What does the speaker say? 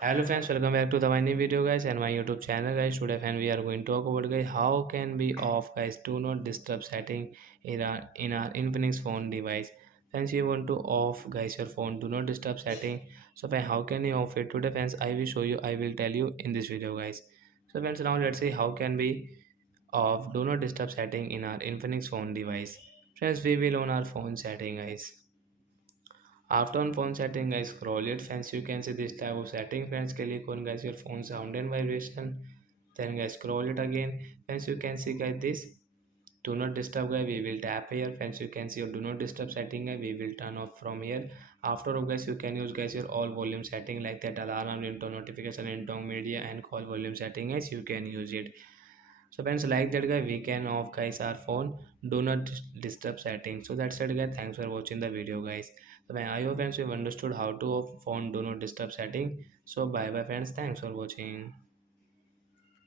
Hello friends, welcome back to the my new video guys and my YouTube channel guys. Today friend we are going to talk about guys how can be off guys do not disturb setting in our Infinix phone device. Friends, you want to off guys your phone do not disturb setting. So friend, how can you off it? Today friends, I will show you. I will tell you in this video guys. So friends, now let's see how can be off do not disturb setting in our Infinix phone device. Friends, we will on our phone setting guys. After on phone setting guys, scroll it friends, you can see this type of setting friends. Click on guys your phone sound and vibration, then guys scroll it again friends. You can see guys this do not disturb guys, we will tap here friends. You can see your do not disturb setting guys, we will turn off from here. After all guys, you can use guys your all volume setting like that alarm, ringtone, notification, ringtone, media and call volume setting guys, you can use it. So friends, like that guy, we can off guys our phone do not disturb setting. So that's it guys, thanks for watching the video guys. So I hope friends you've understood how to off phone do not disturb setting. So bye bye friends, thanks for watching.